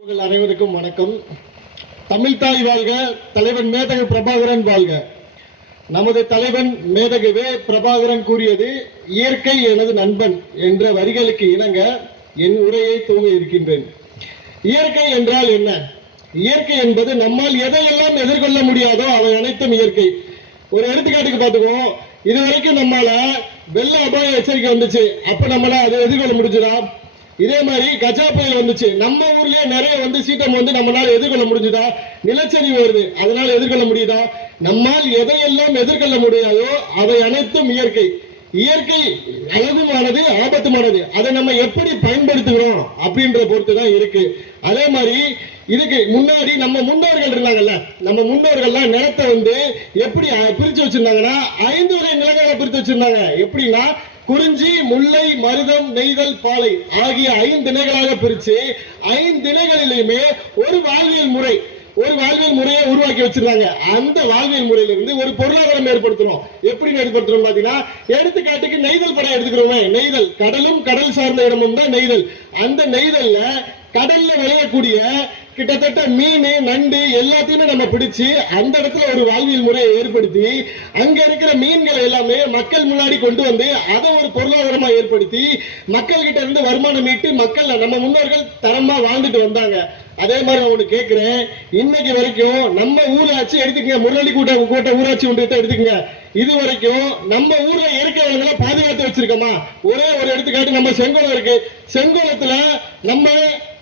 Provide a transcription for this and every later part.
அனைவருக்கும் வணக்கம். தமிழ்தாய் வாழ்க, தலைவன் மேதகு பிரபாகரன் வாழ்க. நமது தலைவன் மேதகு பிரபாகரன் கூறியது இயற்கை எனது நண்பன் என்ற வரிகளுக்கு இணங்க என் உரையை துவங்க இருக்கின்றேன். இயற்கை என்றால் என்ன? இயற்கை என்பது நம்மால் எதையெல்லாம் எதிர்கொள்ள முடியாதோ அவை அனைத்தும் இயற்கை. ஒரு எடுத்துக்காட்டுக்கு பார்த்துக்குவோம். இதுவரைக்கும் நம்மால வெள்ள அபாய எச்சரிக்கை வந்துச்சு, அப்ப நம்மளால அதை எதிர்கொள்ள முடிஞ்சுதா? இதே மாதிரி கஜா புயல் வந்துச்சு, நம்ம ஊர்லயே நிறைய சீட்டம் நம்மளால எதிர்கொள்ள முடிஞ்சுதா? நிலச்சரிவு வருது, அதனால எதிர்கொள்ள முடியுதா? நம்மால் எதையெல்லாம் எதிர்கொள்ள முடியாதோ அவை அனைத்தும் இயற்கை. இயற்கை அழகுமானது, ஆபத்துமானது. அதை நம்ம எப்படி பயன்படுத்துகிறோம் அப்படின்ற பொறுத்து தான் இருக்கு. அதே மாதிரி இதுக்கு முன்னாடி நம்ம முன்னோர்கள் இருந்தாங்கல்ல, நம்ம முன்னோர்கள்லாம் நிலத்தை எப்படி பிரிச்சு வச்சிருந்தாங்கன்னா 5 வகை நிலங்களை பிரித்து வச்சிருந்தாங்க. எப்படின்னா குறிஞ்சி, முல்லை, மருதம், நெய்தல், பாலை ஆகிய 5 திணைகளாக பிரிச்சு 5 திணைகளிலுமே ஒரு வாழ்வியல் முறையை உருவாக்கி வச்சிருந்தாங்க. அந்த வாழ்வியல் முறையிலிருந்து ஒரு பொருளாதாரம் ஏற்படுத்தணும். எப்படி ஏற்படுத்தணும் பாத்தீங்கன்னா, எடுத்துக்காட்டுக்கு நெய்தல் படம் எடுத்துக்கிறோமே. நெய்தல் கடலும் கடல் சார்ந்த இடமும் தான் நெய்தல். அந்த நெய்தல்ல கடல்ல விளையக்கூடிய கிட்டத்தட்ட மீன், நண்டு எல்லாத்தையுமே நம்ம பிடிச்சு அந்த இடத்துல ஒரு வாழ்வியல் முறையை ஏற்படுத்தி அங்க இருக்கிற மீன்களை எல்லாமே மக்கள் முன்னாடி கொண்டு வந்து அதை ஒரு பொருளாதாரமா ஏற்படுத்தி மக்கள் கிட்ட இருந்து வருமானம் ஈட்டு மக்கள் நம்ம முன்னோர்கள் தரமா வாழ்ந்துட்டு வந்தாங்க. அதே மாதிரி நான் ஒண்ணு கேட்கிறேன், இன்னைக்கு வரைக்கும் நம்ம ஊராட்சி எடுத்துக்கங்க, முரளி கோட்டை ஊராட்சி ஒன்றியத்தை எடுத்துக்கங்க. இது வரைக்கும் நம்ம ஊர்ல இயற்கை வளங்களை பாதுகாத்து வச்சிருக்கோமா? ஒரே ஒரு எடுத்துக்காட்டு, நம்ம செங்கோலம் இருக்கு. செங்கோலத்துல நம்ம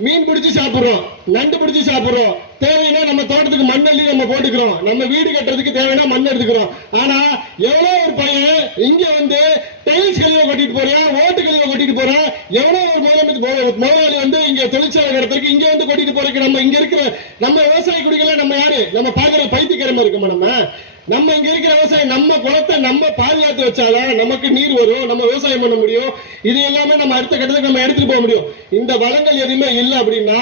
மீன் பிடிச்சு சாப்பிடுறோம், நண்டு பிடிச்சு சாப்பிடுறோம். தேவைன்னா நம்ம தோட்டத்துக்கு மண் அள்ளி நம்ம போட்டுக்கிறோம், நம்ம வீடு கட்டுறதுக்கு தேவைன்னா மண் எடுத்துக்கிறோம். ஆனா எவ்வளவு ஒரு பையன் இங்க டைல்ஸ் கழிவை கொட்டிட்டு போறேன், ஓட்டு கழிவை கொட்டிட்டு போறேன். எவ்வளவு ஒரு முதலாளி இங்க தொழிற்சாலை நடத்துறதுக்கு இங்க கொட்டிட்டு போறதுக்கு நம்ம இங்க இருக்கிற நம்ம விவசாய குடிகளை நம்ம யாரு? நம்ம பாக்குற பைத்தியக்காரமா இருக்குமா? நம்ம இங்க இருக்கிற விவசாயம், நம்ம குளத்தை நம்ம பாதுகாத்து வச்சாதான் நமக்கு நீர் வரும், நம்ம விவசாயம் பண்ண முடியும். இது எல்லாமே நம்ம அடுத்த கட்டத்துக்கு நம்ம எடுத்துட்டு போக முடியும். இந்த வளங்கள் எதுவுமே இல்லை அப்படின்னா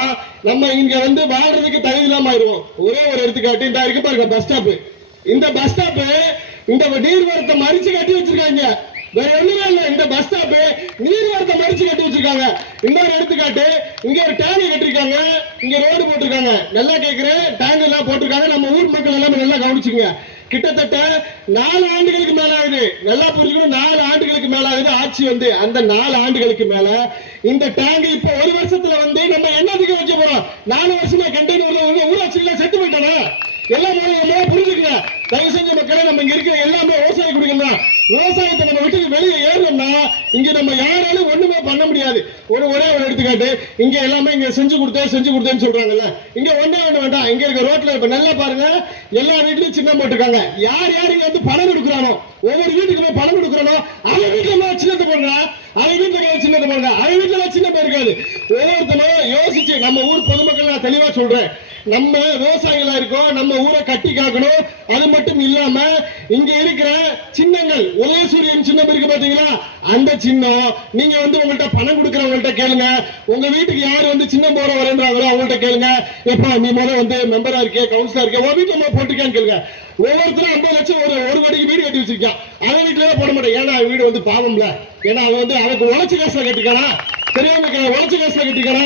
நம்ம இங்க வாழ்றதுக்கு தகுதி இல்லாம ஆயிடுவோம். ஒரே ஒரு எடுத்துக்காட்டு இந்த இருக்கு பாருங்க, பஸ் ஸ்டாப். இந்த பஸ் ஸ்டாப் இந்த நீர்வரத்தை மறிச்சு கட்டி வச்சிருக்காங்க. வேற ஒண்ணுமே இல்ல, இந்த பஸ் ஸ்டாப் நீர்வரத்தை மறிச்சு கட்டி வச்சிருக்காங்க. இன்னொரு எடுத்துக்காட்டு, இங்க ஒரு டேங்க் கட்டிருக்காங்க, இங்க ரோடு போட்டிருக்காங்க. நல்லா கேட்கிறேன், டேங்க் எல்லாம் போட்டிருக்காங்க. நம்ம ஊர் மக்கள் எல்லாமே நல்லா கவனிச்சுங்க. கிட்டத்தட்ட 4 ஆண்டுகளுக்கு மேல ஆகுது. நல்லா புரிஞ்சுக்கணும், 4 ஆண்டுகளுக்கு மேல ஆகுது ஆட்சி அந்த 4 ஆண்டுகளுக்கு மேல இந்த டேங்க் இப்ப ஒரு வருஷத்துல நம்ம என்னத்துக்கு வைக்க போறோம்? 4 வருஷமா கண்டெய்னர்ல ஊராட்சியில செத்து போயிட்டானா? எல்லாம் புரிஞ்சுக்கங்க. தயவு செஞ்ச மக்களை, நம்ம இங்க இருக்கிற எல்லாமே விவசாய குடிகள். விவசாயத்தை நம்ம விட்டு வெளியே ஏறணும்னா இங்க நம்ம யாராலும் ஒண்ணுமே பண்ண முடியாது. ஒரே ஒரு எடுத்துக்காட்டு, இங்க எல்லாமே இங்க செஞ்சு கொடுத்தேன்னு சொல்றாங்கல்ல. இங்க ஒண்ணே வேண்டாம், இங்க இருக்க ரோட்ல இப்ப நல்லா பாருங்க, எல்லா வீட்லயும் சின்னம் போட்டுருக்காங்க. யார் இங்க பணம் கொடுக்குறானோ, ஒவ்வொரு வீட்டுக்குமே பணம் கொடுக்குறானோ அவன் வீட்டுல சின்னத்தை போடுறா, அவன் வீட்டுல சின்னத்தை போடுறா, அவன் வீட்டுல சின்னம் இருக்காது. ஒவ்வொருத்தரும் யோசிச்சு, நம்ம ஊர் பொதுமக்கள் நான் தெளிவா சொல்றேன், நம்ம விவசாயிகளா இருக்கோம், நம்ம ஊரை கட்டி காக்கணும். அது மட்டும் இல்லாம இங்க இருக்கிற சின்னங்கள், உதயசூரியன் சின்னம் இருக்கு பாத்தீங்களா, அந்த சின்னம் நீங்க உங்கள்கிட்ட பணம் கொடுக்கறவங்கள்ட்ட கேளுங்க. உங்க வீட்டுக்கு யாரு சின்னம் போற வரேன்றாங்களோ அவங்கள்ட்ட கேளுங்க, எப்பா நீ மெம்பரா இருக்கே, கவுன்சிலா இருக்கே, உங்க வீட்டுல போட்டிருக்கேன்னு கேளுங்க. ஒவ்வொருத்தரும் 50 லட்சம் ஒரு கோடிக்கு வீடு கட்டி வச்சிருக்கான். அவன் வீட்டுல போட மாட்டேன். ஏன்னா வீடு பாவம்ல. ஏன்னா அவன் அவனுக்கு உழைச்சு காசுல கட்டிக்கானா, தெரியாம உழைச்சு காசுல கட்டிக்கானா.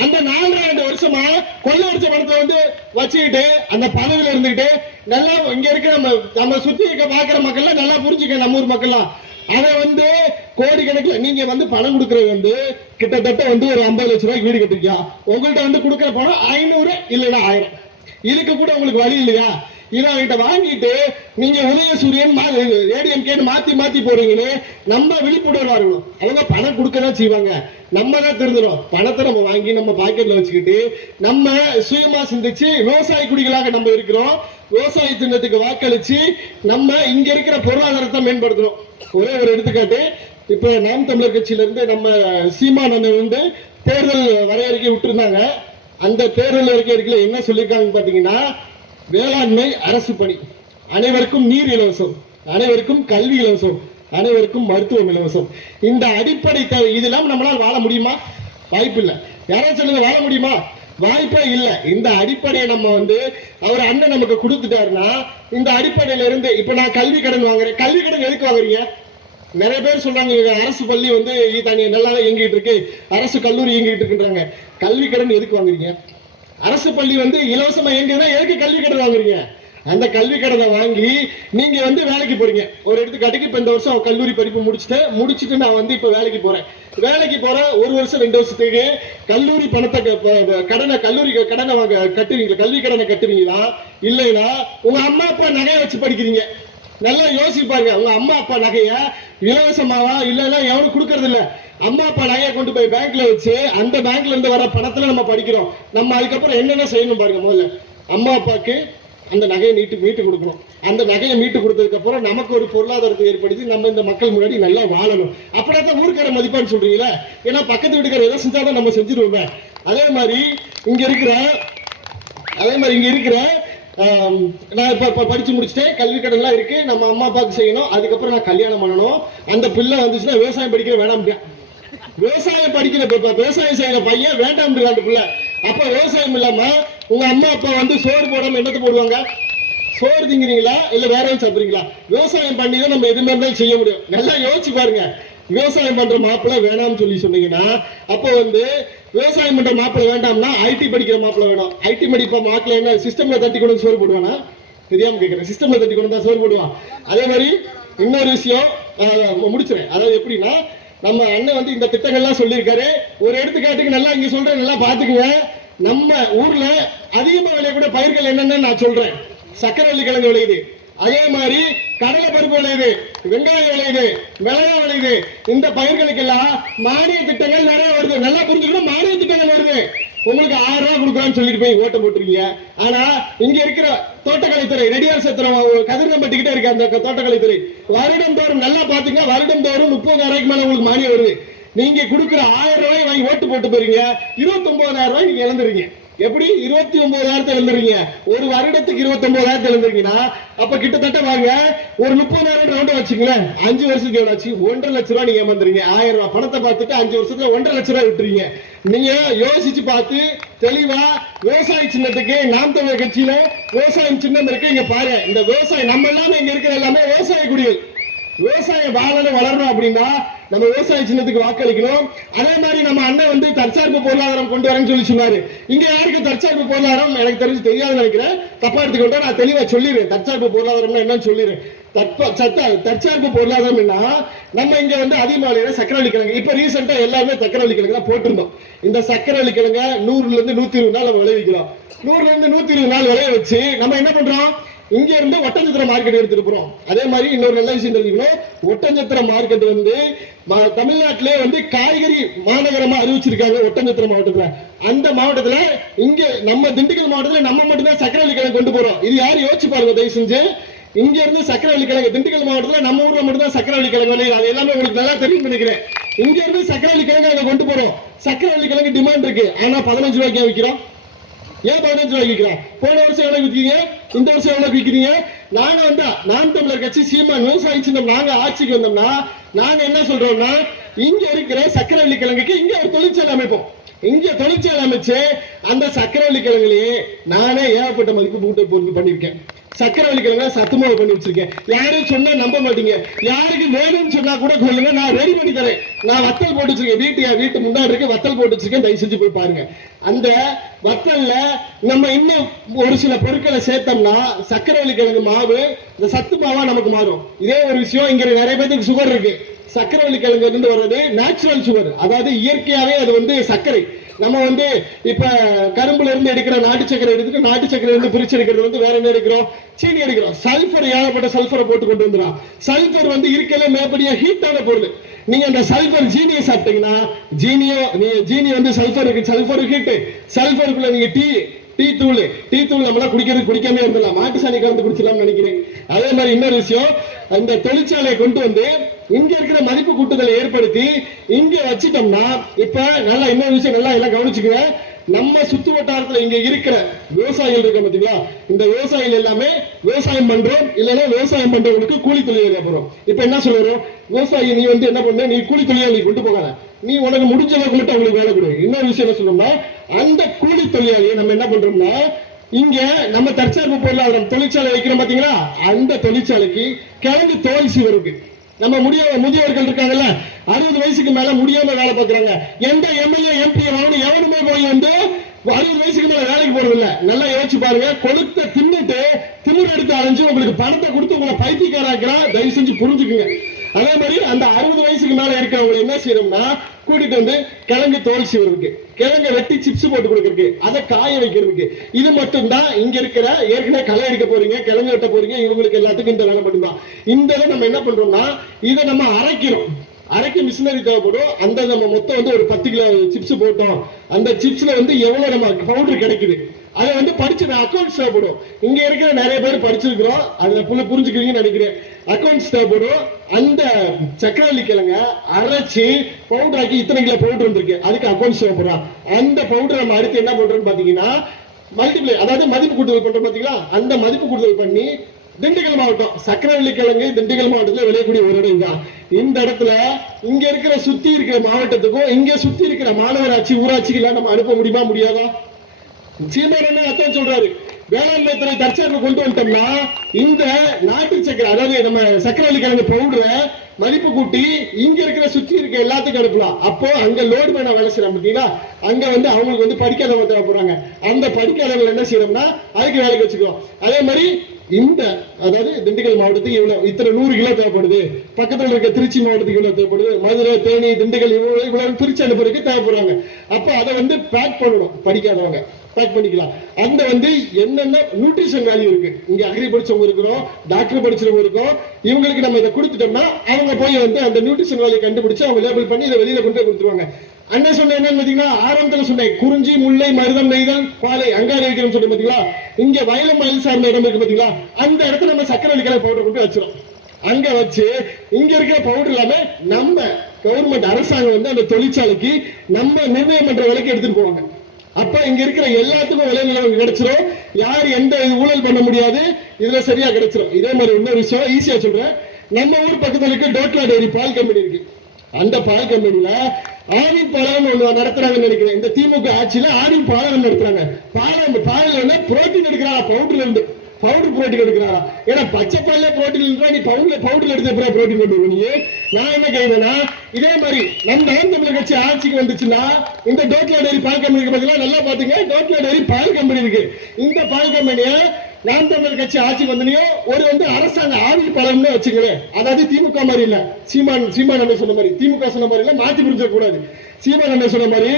அந்த 4.5 வருஷமா கொள்ள அடிச்ச பணத்தை வச்சுக்கிட்டு அந்த பதவியில இருந்துகிட்டு நல்லா இங்க இருக்க நம்ம சுத்தி இருக்க பாக்குற மக்கள் நல்லா புரிஞ்சுக்க. நம்ம ஊர் மக்கள்லாம் அதை கோடிக்கணக்கில் நீங்க பணம் கொடுக்கறது கிட்டத்தட்ட ஒரு 50 லட்சம் ரூபாய்க்கு வீடு கட்டிருக்கா. உங்கள்கிட்ட கொடுக்கற பணம் 500 இல்லைன்னா 1000. இதுக்கு கூட உங்களுக்கு வழி இல்லையா? இதை வாங்கிட்டு நீங்க உதயசூரியன் ஏடிஎம்கே மாத்தி போறீங்கன்னு நம்ம விழிப்புணர்வா இருக்கணும். அவங்க பணம் கொடுக்கதான் செய்வாங்க, நம்ம தான் திருந்தணும். பணத்தை நம்ம வாங்கி நம்ம பாக்கெட்ல வச்சுக்கிட்டு நம்ம சுயமா சிந்திச்சு விவசாய குடிகளாக நம்ம இருக்கிறோம். விவசாய திட்டத்துக்கு வாக்களிச்சு நம்ம இங்க இருக்கிற பொருளாதாரத்தை மேம்படுத்தணும். ஒரே ஒரு எடுத்துக்காட்டு, இப்ப நாம் தமிழர் கட்சியில இருந்து நம்ம சீமான் தேர்தல் வரையறைக்கை விட்டுருந்தாங்க. அந்த தேர்தல் அறிக்கையில என்ன சொல்லியிருக்காங்க பாத்தீங்கன்னா, வேளாண்மை அரசு பணி, அனைவருக்கும் நீர் இலவசம், அனைவருக்கும் கல்வி இலவசம், அனைவருக்கும் மருத்துவம் இலவசம். இந்த அடிப்படை தேவை. இதெல்லாம் நம்மளால் வாழ முடியுமா? வாய்ப்பு இல்லை. யாராவது சொல்லுங்க, வாழ முடியுமா? வாய்ப்பே இல்லை. இந்த அடிப்படையை நம்ம அவர் அண்ணன் நமக்கு கொடுத்துட்டாருன்னா இந்த அடிப்படையில இருந்து இப்ப நான் கல்வி கடன் வாங்குறேன். கல்வி கடன் எதுக்கு வாங்குறீங்க? நிறைய பேர் சொல்றாங்க அரசு பள்ளி நல்லா இயங்கிட்டு இருக்கு, அரசு கல்லூரி இயங்கிட்டு இருக்குன்றாங்க. கல்வி கடன் எதுக்கு வாங்குறீங்க? அரசு பள்ளி வந்து இலவசமா இயங்குதுன்னா எதுக்கு கல்வி கடன் வாங்குறீங்க? அந்த கல்வி கடனை வாங்கி நீங்க வந்து வேலைக்கு போறீங்க. ஒரு எடுத்துக்காட்டுக்கு இப்ப இந்த வருஷம் கல்லூரி படிப்பு முடிச்சுட்டு நான் வந்து இப்ப வேலைக்கு போறேன். வேலைக்கு போற ஒரு வருஷம் 2 வருஷத்துக்கு கல்லூரி பணத்தை கல்லூரி கடனை கட்டுவீங்களா? கல்வி கடனை கட்டுவீங்களா? இல்லைன்னா உங்க அம்மா அப்பா நகையை வச்சு படிக்கிறீங்க. நல்லா யோசிப்பாங்க. உங்க அம்மா அப்பா நகைய இலவசமாவா இல்லைன்னா எவனும் கொடுக்கறது இல்ல. அம்மா அப்பா நகையை கொண்டு போய் பேங்க்ல வச்சு அந்த பேங்க்ல இருந்து வர பணத்துல நம்ம படிக்கிறோம். நம்ம அதுக்கப்புறம் என்னென்ன செய்யணும் பாருங்க. முதல்ல அம்மா அப்பாவுக்கு அந்த நகையை மீட்டு கொடுக்கணும். அந்த நகையை மீட்டு கொடுத்ததுக்கு அப்புறம் நமக்கு ஒரு பொருளாதாரத்தை ஏற்படுத்தி நம்ம இந்த மக்கள் முன்னாடி நல்லா வாழணும். அப்படிதான் ஊருக்கார மதிப்பான்னு சொல்றீங்களா? ஏன்னா பக்கத்து வீட்டுக்கார எதை செஞ்சாதான் நம்ம செஞ்சிருவோமே. அதே மாதிரி இங்க இருக்கிற நான் இப்ப படிச்சு முடிச்சுட்டேன். கல்வி கடன்லாம் இருக்கு. நம்ம அம்மா அப்பாவுக்கு செய்யணும். அதுக்கப்புறம் நான் கல்யாணம் பண்ணணும். அந்த பிள்ளை வந்துச்சுன்னா விவசாயம் படிக்கிற வேண்டாம். விவசாயம் செய்யற பையன் வேண்டாம் அந்த பிள்ளை. அப்ப விவசாயம் இல்லாம உங்க அம்மா அப்பா வந்து சோறு போடாம என்னத்தை போடுவாங்க? சோறு திங்கிறீங்களா இல்ல வேற எதுவும் சாப்பிடுறீங்களா? விவசாயம் பண்ணி தான் நம்ம எதுவுமே இருந்தாலும் செய்ய முடியும். நல்லா யோசிச்சு பாருங்க. விவசாயம் பண்ற மாப்பிள்ளை வேணாம்னு சொன்னீங்கன்னா அப்ப வந்து விவசாயம் பண்ற மாப்பிள்ளை வேண்டாம்னா ஐடி படிக்கிற மாப்பிள்ளை வேணும். ஐடி படிப்ப மாப்பிள்ளை என்ன சிஸ்டம்ல தட்டி கொண்டு சோறு போடுவானா? தெரியாம கேட்கிறேன். சிஸ்டம்ல தட்டி கொண்டு தான் சோறு போடுவான். அதே மாதிரி இன்னொரு விஷயம் முடிச்சுறேன். அதாவது எப்படின்னா நம்ம அண்ணன் வந்து இந்த திட்டங்கள்லாம் சொல்லியிருக்காரு. ஒரு எடுத்துக்காட்டுக்கு நல்லா இங்க சொல்றேன், நல்லா பாத்துக்குங்க. நம்ம ஊர்ல அதிகமா விளையக்கூடிய பயிர்கள் என்னன்னு நான் சொல்றேன். சக்கரவள்ளி கிழங்கு விளையுது. அதே மாதிரி கடலை பருப்பு விளையுது, வெங்காயம் விளையுது, மிளகாய் விளையுது. இந்த பயிர்களுக்கெல்லாம் மானிய திட்டங்கள் நிறைய வருது. நல்லா புரிஞ்சுக்கணும். மானிய திட்டங்கள் வருது. உங்களுக்கு 6 ரூபாய் கொடுக்குறான்னு சொல்லிட்டு போய் ஓட்ட போட்டுருக்கீங்க. ஆனா இங்க இருக்கிற தோட்டக்கலைத்துறை ரெடியார் சத்திரம் கதிர்நம்பட்டிக்கிட்டே இருக்கு. அந்த தோட்டக்கலைத்துறை வருடம் தோறும் நல்லா பாத்துங்க, வருடம் தோறும் 30,000 ரூபாய்க்கு மேல உங்களுக்கு மானியம் வருது. நீங்க கொடுக்குற 1000 ரூபாய் வாங்கி ஓட்டு போட்டு போறீங்க. 29,000 ரூபாய் நீங்க இழந்துறீங்க. எப்படி 29,000 இழந்துறீங்க? ஒரு வருடத்துக்கு 29,000 இழந்துறீங்கன்னா அப்ப கிட்டத்தட்ட வாங்க ஒரு 30,000 ரவுண்ட் வச்சுங்களேன். 5 வருஷத்துக்கு எவ்வளவு ஆச்சு? 1.5 லட்சம் ரூபாய் நீங்க ஏமாந்துறீங்க. 1000 ரூபாய் பணத்தை பார்த்துட்டு 5 வருஷத்துல 1.5 லட்சம் ரூபாய் விட்டுறீங்க. நீங்க யோசிச்சு பார்த்து தெளிவா விவசாய சின்னத்துக்கு நாம் தமிழர் கட்சியில விவசாயம் சின்னம் இருக்கு. இங்க பாரு, இந்த விவசாயம் நம்ம எல்லாமே இங்க இருக்கிற எல்லாமே விவசாய குடிகள். விவசாயம் வளரணும் அப்படின்னா நம்ம விவசாய சின்னத்துக்கு வாக்களிக்கணும். அதே மாதிரி நம்ம அண்ணன் வந்து தற்சார்பு பொருளாதாரம் கொண்டு வரேன்னு சொல்லி சொன்னாரு. இங்க யாருக்கு தற்சார்பு பொருளாதாரம் எனக்கு தெரியாதுன்னு நினைக்கிறேன். தப்பா எடுத்துக்கிட்டா நான் தெளிவா சொல்லிடுறேன். தற்சார்பு பொருளாதாரம்னா என்னன்னு சொல்லிடுறேன். தற்சார்பு பொருளாதாரம் நம்ம இங்க வந்து அதிகமாக சக்கரவள்ளி கிழங்கு இப்ப ரீசெண்டா எல்லாருமே சக்கரவள்ளி கிழங்கு தான் போட்டிருந்தோம். இந்த சக்கரவள்ளி கிழங்க 100 இருந்து 120 நாள் நம்ம விளைவிக்கிறோம். 100 இருந்து 120 நாள் விளைய வச்சு நம்ம என்ன பண்றோம்? இங்க இருந்து ஒட்டஞ்சத்திரம் மார்க்கெட் எடுத்துட்டு போறோம். அதே மாதிரி இன்னொரு நல்ல விஷயம் தெரிஞ்சுக்கணும். ஒட்டஞ்சத்திரம் மார்க்கெட் வந்து தமிழ்நாட்டிலே வந்து காய்கறி மாநகரமா அறிவிச்சிருக்காங்க. ஒட்டஞ்சத்திரம் மாவட்டத்துல அந்த மாவட்டத்துல இங்க நம்ம திண்டுக்கல் மாவட்டத்துல நம்ம மட்டும்தான் சக்கரவள்ளி கிழங்கு கொண்டு போறோம். இது யாரும் யோசிச்சு பாருங்க தயவு செஞ்சு. இங்க இருந்து சக்கரவள்ளி கிழங்கு திண்டுக்கல் மாவட்டத்துல நம்ம ஊர்ல மட்டும்தான் சக்கரவள்ளி கிழங்கு விளையுது. அது எல்லாமே உங்களுக்கு நல்லா தெரியும் நினைக்கிறேன். இங்க இருந்து சக்கரவள்ளி கிழங்கு அங்க கொண்டு போறோம். சக்கரவள்ளி கிழங்கு டிமாண்ட் இருக்கு. ஆனா 15 ரூபாய்க்கு விற்கிறோம். ஏன் 15 ரூபாய்க்கு விற்கிறோம்? போன வருஷம் எவ்வளவு விற்கிறீங்க? இந்த வருஷம் எவ்வளவு விற்கிறீங்க? நாங்க வந்து நாம் தமிழர் கட்சி சீமான் விவசாய சின்னம் நாங்க ஆட்சிக்கு வந்தோம்னா நாங்க என்ன சொல்றோம்னா இங்க இருக்கிற சக்கரவள்ளி கிழங்குக்கு இங்க ஒரு தொழிற்சாலை அமைப்போம். இங்க தொழிற்சாலை அமைச்சு அந்த சக்கரவள்ளி கிழங்குலயே நானே ஏகப்பட்ட மதிப்பு போட்டு பண்ணிருக்கேன். சக்கரவள்ளி கிழங்கு சத்துமாவு பண்ணி வச்சிருக்கேன். யாரும் சொன்னா நம்ப மாட்டீங்க. யாருக்கு வேணும்னு சொன்னா கூட சொல்லுங்க, நான் ரெடி பண்ணி தரேன். நான் வத்தல் போட்டு வச்சிருக்கேன். வீட்டு முன்னாடி இருக்கு வத்தல் போட்டு வச்சிருக்கேன். தயவு செஞ்சு போய் பாருங்க. அந்த வத்தல்ல நம்ம இன்னும் ஒரு சில பொருட்களை சேர்த்தோம்னா சக்கரவள்ளி கிழங்கு மாவு இந்த சத்து மாவா நமக்கு மாறும். இதே ஒரு விஷயம் இங்க நிறைய பேருக்கு சுகர் இருக்கு. சக்கரவள்ளி கிழங்கு இருந்து வர்றது நேச்சுரல் சுகர். அதாவது இயற்கையாவே அது வந்து சர்க்கரை. நம்ம வந்து இப்ப கரும்புல இருந்து எடுக்கிற நாட்டு சக்கரை எடுத்துட்டு நாட்டு சக்கரை இருந்து பிரிச்சு எடுக்கிறது வந்து வேற என்ன எடுக்கிறோம்? சீனி எடுக்கிறோம். சல்பர் ஏகப்பட்ட சல்பரை போட்டு கொண்டு வந்துடும். சல்பர் வந்து இருக்கல மேற்படியா ஹீட்டான பொருள். நீங்க அந்த சல்பர் ஜீனியை சாப்பிட்டீங்கன்னா ஜீனி வந்து சல்பர் ஹீட். சல்பருக்குள்ள நீங்க டீ தூள் நம்மளாம் குடிக்காம இருந்தலாம். மாட்டு சாணி கலந்து குடிச்சலாம்னு நினைக்கிறேன். அதே மாதிரி இன்னொரு விஷயம், அந்த தொழிற்சாலையை கொண்டு வந்து இங்க இருக்கிற மதிப்பு கூட்டுதலை ஏற்படுத்தி இங்க வச்சிட்டோம்னா இப்ப நல்லா இன்னொரு விஷயம் நல்லா எல்லாம் கவனிச்சுக்குங்க. நம்ம சுத்து வட்டாரத்துல இங்க இருக்கிற விவசாயிகள் இருக்க பாத்தீங்களா? இந்த விவசாயிகள் எல்லாமே விவசாயம் பண்றோம். இல்லைன்னா விவசாயம் பண்றவங்களுக்கு கூலி தொழிலாளி போறோம். இப்ப என்ன சொல்றோம்? விவசாயி நீ வந்து என்ன பண்ண? நீ கூலி தொழிலாளி கொண்டு போகாத. நீ உனக்கு முடிஞ்ச அளவுக்கு மட்டும் அவங்களுக்கு வேலை கொடு. இன்னொரு விஷயம் என்ன சொல்லணும்னா அந்த கூலி தொழிலாளியை நம்ம என்ன பண்றோம்னா இங்க நம்ம தற்சார்பு பொருளாதாரம் தொழிற்சாலை வைக்கிறோம் பாத்தீங்களா? அந்த தொழிற்சாலைக்கு கிழங்கு தோல் சீவருக்கு நம்ம முதியவர்கள் இருக்காங்கல்ல 60 வயசுக்கு மேல முடியாம வேலை பார்க்கறாங்க. எந்த எம்எல்ஏ எம்பி எவனுமே போய் வந்து 60 வயசுக்கு மேல வேலைக்கு போறது இல்ல. நல்லா யோசிச்சு பாருங்க. கொளுத்த தின்னுட்டு திமிர் எடுத்து அலைஞ்சு உங்களுக்கு பணத்தை கொடுத்து உங்களை பைத்தியக்காராக்கிறான். தயவு செஞ்சு புரிஞ்சுக்குங்க. அதே மாதிரி அந்த 60 வயசுக்கு மேல இருக்கிறவங்க என்ன செய்யணும்னா கூட்டிட்டு வந்து கிழங்கு தோல் சீவுறதுக்கு, கிழங்க வெட்டி சிப்ஸ் போட்டு கொடுக்கறதுக்கு, அதை காய வைக்கிறதுக்கு, இது மட்டும் தான் இங்க இருக்கிற. ஏற்கனவே களை எடுக்க போறீங்க, கிழங்கு வெட்ட போறீங்க, இவங்களுக்கு எல்லாத்துக்கும் இந்த வேலை மட்டும்தான். இந்த நம்ம என்ன பண்றோம்னா இதை நம்ம அரைக்கிறோம். அரைக்க மிஷினரி தேவைப்படும். அந்த நம்ம மொத்தம் வந்து ஒரு 10 கிலோ சிப்ஸ் போட்டோம். அந்த சிப்ஸ்ல வந்து எவ்வளவு நம்ம பவுடர் கிடைக்குது அதை வந்து படிச்சு அக்கௌண்ட்ஸ் தேவைப்படும். இங்க இருக்கிற நிறைய பேர் படிச்சிருக்கிறோம், அதுல புரிஞ்சுக்கிறீங்கன்னு நினைக்கிறேன். அக்கௌண்ட்ஸ் தேவைப்படும். அந்த சக்கரவள்ளி கிழங்க அரைச்சி பவுடர் ஆக்கி இத்தனை கிலோ பவுடர் வந்திருக்கு, அதுக்கு அக்கௌண்ட்ஸ் தேவைப்படும். அந்த பவுடர் நம்ம அடுத்து என்ன பண்றோம்னு பாத்தீங்கன்னா மல்டிப்ளை, அதாவது மதிப்பு கூட்டுதல் பண்றோம் பாத்தீங்களா, அந்த மதிப்பு கூட்டுதல் பண்ணி திண்டுக்கல் மாவட்டம் சக்கரவள்ளி கிழங்கு திண்டுக்கல் மாவட்டத்தில் விளையக்கூடிய ஒரு இடம் தான். இந்த இடத்துல இங்க இருக்கிற சுத்தி இருக்கிற மாவட்டத்துக்கும் இங்க சுத்தி இருக்கிற மாநகராட்சி ஊராட்சிக்கு நம்ம அனுப்ப முடியுமா முடியாதா? சீமான் அதான் சொல்றாரு, வேளாண்மை துறை தற்சார்பு கொண்டு வந்துட்டோம்னா இந்த நாட்டு சக்கரை, அதாவது நம்ம சக்கரவள்ளி கிழங்கு பவுடரை மதிப்பு கூட்டி இங்க இருக்கிற சுத்தி இருக்க எல்லாத்துக்கும் அனுப்பலாம். அப்போ அங்க லோடு பண்ண வேலை செய்யறோம் பார்த்தீங்களா, அங்க வந்து அவங்களுக்கு வந்து படிக்காதவங்க தேவைப்படுறாங்க. அந்த படிக்காதவங்க என்ன செய்யறோம்னா அதுக்கு வேலைக்கு வச்சுக்கிறோம். அதே மாதிரி இந்த அதாவது திண்டுக்கல் மாவட்டத்துக்கு இவ்வளவு இத்தனை 100 கிலோ தேவைப்படுது, பக்கத்தில் இருக்க திருச்சி மாவட்டத்துக்கு இவ்வளவு தேவைப்படுது, மதுரை தேனி திண்டுக்கல் இவ்வளவு பிரிச்சு அனுப்புறதுக்கு தேவைப்படுறாங்க. அப்போ அதை வந்து பேக் பண்ணணும், படிக்காதவங்க பேக் பண்ணிக்கலாம். அந்த வந்து என்னென்ன நியூட்ரிஷன் வேல்யூ இருக்கு, இங்க அக்ரி படிச்சவங்க இருக்கிறோம், டாக்டர் படிச்சவங்க இருக்கோம், இவங்களுக்கு நம்ம இதை கொடுத்துட்டோம்னா அவங்க போய் வந்து அந்த நியூட்ரிஷன் வேல்யூ கண்டுபிடிச்சு அவங்க லேபிள் பண்ணி இதை வெளியில கொண்டு போய் கொடுத்துருவாங்க. அண்ணன் சொன்ன என்னன்னு பாத்தீங்கன்னா ஆரம்பத்துல சொன்னேன், குறிஞ்சி முல்லை மருதம் நெய்தல் பாலை அங்காடி வைக்கிறோம் சொன்ன பாத்தீங்களா, இங்க வயலும் மயில் சார்ந்த இடம் இருக்கு பாத்தீங்களா, அந்த இடத்துல நம்ம சக்கரவள்ளி கிழங்கு பவுடர் கொண்டு வச்சிரும். அங்க வச்சு இங்க இருக்கிற பவுடர் எல்லாமே நம்ம கவர்மெண்ட் அரசாங்கம் வந்து அந்த தொழிற்சாலைக்கு நம்ம நிர்ணயம் பண்ற விலைக்கு எடுத்துட்டு போவாங்க. அப்ப இங்க இருக்கிற எல்லாத்துக்கும் விலை நிலவரம் கிடைச்சிரும். யார் எந்த ஊழல் பண்ண முடியாது, இதுல சரியா கிடைச்சிரும். இதே மாதிரி இன்னொரு விஷயம் ஈஸியா சொல்றேன். நம்ம ஊர் பக்கத்துல இருக்க டோட்லா டெய்ரி பால் கம்பெனி இருக்கு. அந்த பால் கம்பெனில ஆவின் பாலகம் ஒண்ணு நடத்துறாங்கன்னு நினைக்கிறேன். இந்த திமுக ஆட்சியில ஆவின் பாலகம் நடத்துறாங்க. பாலில் புரோட்டீன் எடுக்கிறாங்க, பவுடர்ல இருந்து பவுடர் புரோட்டீன் எடுக்கிறாரா? ஏன்னா பச்சை பால்ல புரோட்டீன் இருந்தா நீ பவுடர் எடுத்த புரோட்டீன் கொண்டு நீ. நான் என்ன கேட்கிறேன்னா இதே மாதிரி நம்ம நாம் தமிழர் கட்சி ஆட்சிக்கு வந்துச்சுன்னா இந்த டோட்லா டெய்ரி பால் கம்பெனி பார்த்தீங்கன்னா நல்லா பாத்துங்க, டோட்லா டெய்ரி பால் கம்பெனி இருக்கு. இந்த பால் கம்பெனியை நாம் தமிழர் கட்சி ஆட்சிக்கு வந்தனையும் ஒரு வந்து அரசாங்க ஆவின் பாலம்னு வச்சுங்களேன். அதாவது திமுக மாதிரி இல்ல, சீமான் அண்ணன் சொன்ன மாதிரி, திமுக சொன்ன மாதிரி இல்ல, மாத்தி புரிஞ்சிட கூடாது. சீமான் அண்ணன் சொன்ன மாதிரி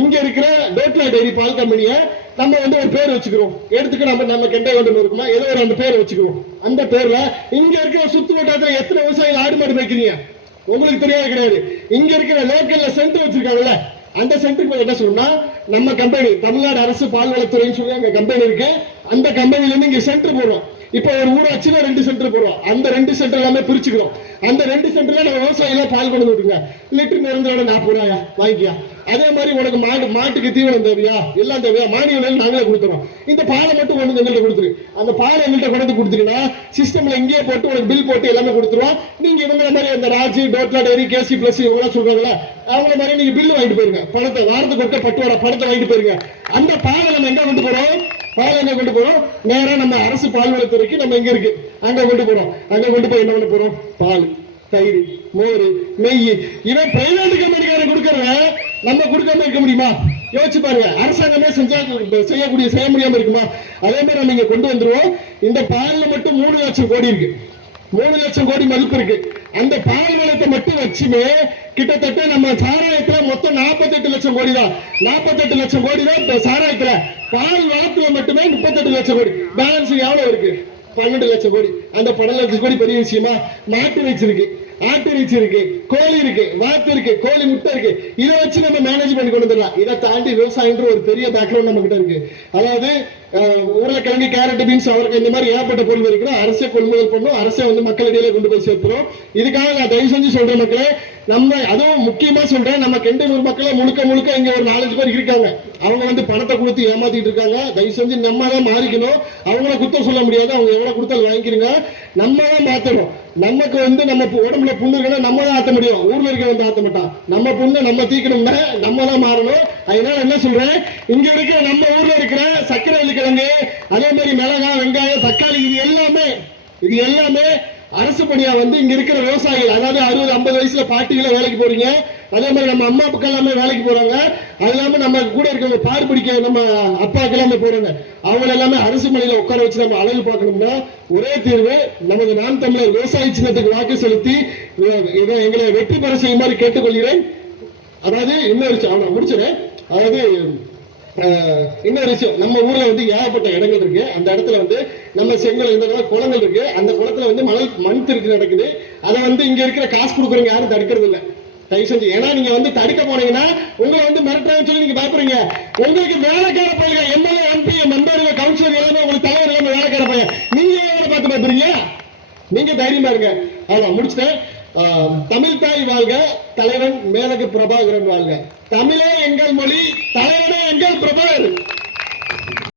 இங்க இருக்கிற டோட்லா டெய்ரி பால் கம்பெனியை நம்ம வந்து ஒரு பேர் வச்சுக்கிறோம். எடுத்துக்க நம்ம கெண்டை கொண்டு இருக்குமா ஏதோ ஒரு அந்த பேரை வச்சுக்கிறோம். அந்த பேர்ல இங்க இருக்கிற சுத்து வட்டாரத்துல எத்தனை விவசாயிகள் ஆடு மாடு வைக்கிறீங்க உங்களுக்கு தெரியாது கிடையாது. இங்க இருக்கிற லோக்கல்ல சென்டர் வச்சிருக்காங்கல்ல, அந்த சென்டருக்கு என்ன சொல்லணும்னா நம்ம கம்பெனி தமிழ்நாடு அரசு பால்வளத்துறைன்னு சொல்லி அங்க கம்பெனி இருக்கு. அந்த கம்பெனில இருந்து இங்க சென்டர் போடுறோம். இப்ப ஒரு ஊராட்சியில 2 சென்டர் போடுறோம். அந்த 2 சென்டர் எல்லாமே பிரிச்சுக்கிறோம். அந்த 2 சென்டர்ல நம்ம விவசாயிகளை பால் கொண்டு விட்டுருங்க. லிட்டர் நிரந்தரோட 40 ரூபாயா வாங்கிக்கியா. அதே மாதிரி உனக்கு மாட்டுக்கு தீவனம் தேவையா, எல்லாம் தேவையா, மானிய விலையில் நாங்களே கொடுத்துறோம். இந்த பாலை மட்டும் கொண்டு எங்கள்கிட்ட கொடுத்துரு. அந்த பாலை எங்கள்கிட்ட கொண்டு கொடுத்துருன்னா சிஸ்டம்ல இங்கேயே போட்டு உனக்கு பில் போட்டு எல்லாமே கொடுத்துருவோம். நீங்க இவங்க மாதிரி அந்த ராஜி டோட்லா டெய்ரி கேசி பிளஸ் இவங்க சொல்றாங்களா அவங்கள மாதிரி நீங்க பில்லு வாங்கிட்டு போயிருங்க. பணத்தை வாரத்துக்கு ஒருக்க பட்டுவார பணத்தை வாங்கிட்டு போயிருங்க. அந்த பாலை நம்ம எங்க கொண்டு போறோம், பால் எங்க கொண்டு போறோம், நேரா நம்ம அரசு பால்வளத்துறைக்கு நம்ம எங்க இருக்கு அங்க கொண்டு போறோம். அங்க கொண்டு போய் என்ன பண்ண போறோம், பால் தயிர் மோர் நெய் இவன் பிரைவேட் கம்பெனிக்காரன் கொடுக்கறத நம்ம கொடுக்காம இருக்க முடியுமா? யோசிச்சு பாருங்க. அரசாங்கமே செய்ய முடியாம இருக்குமா? அதே மாதிரி நம்ம இங்க கொண்டு வந்துருவோம். இந்த பால்ல மட்டும் 3 லட்சம் கோடி இருக்கு, 3 லட்சம் கோடி மதிப்பு இருக்கு. அந்த பால் வளத்தை மட்டும் வச்சுமே கிட்டத்தட்ட நம்ம சாராயத்துல மொத்தம் 48 லட்சம் கோடி தான். 48 லட்சம் கோடி தான் சாராயத்துல. பால் வளத்துல மட்டுமே 38 லட்சம் கோடி. பேலன்ஸ் எவ்வளவு இருக்கு? 12 லட்சம் கோடி. அந்த 12 லட்சம் கோடி பெரிய விஷயமா? மாட்டு இறைச்சி இருக்கு, ஆட்டு இறைச்சி இருக்கு, கோழி இருக்கு, வாத்து இருக்கு, கோழி முட்டை இருக்கு. இதை வச்சு நம்ம மேனேஜ் பண்ணி கொண்டு வந்துடலாம். இதை தாண்டி விவசாயன்ற ஒரு பெரிய பேக்ரவுண்ட் நம்ம கிட்ட இருக்கு. அதாவது உருளைக்கிழங்கு கேரட் பீன்ஸ் அவருக்கு இந்த மாதிரி ஏற்பட்ட பொருள் இருக்கிறோம். அரசே கொள்முதல் பண்ணும், அரசே வந்து மக்களிடையில கொண்டு போய் சேர்க்கிறோம். இதுக்காக நான் தயவு செஞ்சு சொல்றேன் மக்களே, நம்ம அதுவும் முக்கியமா சொல்றேன், நம்ம கெண்டனூர் மக்களை முழுக்க இங்க ஒரு 4-5 பேர் இருக்காங்க. அவங்க வந்து பணத்தை கொடுத்து ஏமாத்திட்டு இருக்காங்க. தயவு செஞ்சு நம்ம தான் மாறிக்கணும். அவங்கள குத்தம் சொல்ல முடியாது, அவங்க எவ்வளவு கொடுத்தாலும் வாங்கிக்கிறீங்க. நம்ம தான் மாத்தணும். நமக்கு வந்து நம்ம உடம்புல புண்ணு இருக்குன்னா நம்ம தான் ஆத்த முடியும், ஊர்ல இருக்க வந்து ஆத்த மாட்டான். நம்ம புண்ணை நம்ம தீக்கணும்னா நம்ம தான் மாறணும். அதனால என்ன சொல்றேன், இங்க இருக்கிற நம்ம ஊர்ல இருக்கிற சக்கரவள்ளி கிழங்கு, அதே மாதிரி மிளகாய், வெங்காயம், தக்காளி, இது எல்லாமே அரசு பணியா வந்து இங்க இருக்கிற விவசாயிகள், அதாவது 60-50 வயசுல பாட்டிகளை வேலைக்கு போறீங்க. அதே மாதிரி நம்ம அம்மா அப்பா எல்லாமே வேலைக்கு போறாங்க. அது இல்லாம நம்ம கூட இருக்கவங்க பார் பிடிக்க நம்ம அப்பாக்கு எல்லாமே போறாங்க, அவங்க எல்லாமே அரசு மலையில உட்கார வச்சு நம்ம அழகு பார்க்கணும்னா ஒரே தீர்வு நமது நாம் தமிழர் விவசாய சின்னத்துக்கு வாக்கு செலுத்தி எங்களை வெற்றி பெற செய்யுமாறு கேட்டுக்கொள்கிறேன். அதாவது இன்னொரு முடிச்சிடறேன். அதாவது இன்னொரு விஷயம், நம்ம ஊர்ல வந்து ஏகப்பட்ட இடங்கள் இருக்கு. அந்த இடத்துல வந்து நம்ம செங்கல் இந்த குளங்கள் இருக்கு. அந்த குளத்துல வந்து மண் திருட்டு நடக்குது. அதை வந்து இங்க இருக்கிற காசு கொடுக்குறவங்க யாரும் தடுக்கிறது இல்லை, தயவு செஞ்சு. ஏன்னா நீங்க வந்து தடுக்க போனீங்கன்னா உங்களை வந்து மிரட்டுறாங்கன்னு சொல்லி நீங்க பாக்குறீங்க. உங்களுக்கு வேலைக்கார பையங்க எம்எல்ஏ எம்பி மெம்பர்கள் கவுன்சிலர் எல்லாமே உங்களுக்கு தலைவர் எல்லாமே வேலைக்கார பையன், நீங்க எவ்வளவு பார்த்து பாக்குறீங்க? நீங்க தைரியமா இருங்க. அவ்வளவு முடிச்சுட்டேன். தமிழ் தாய் வாழ்க, தலைவன் மேதகு பிரபாகரன் வாழ்க. தமிழே எங்கள் மொழி, தலைவனே எங்கள் பிரபாகரன்.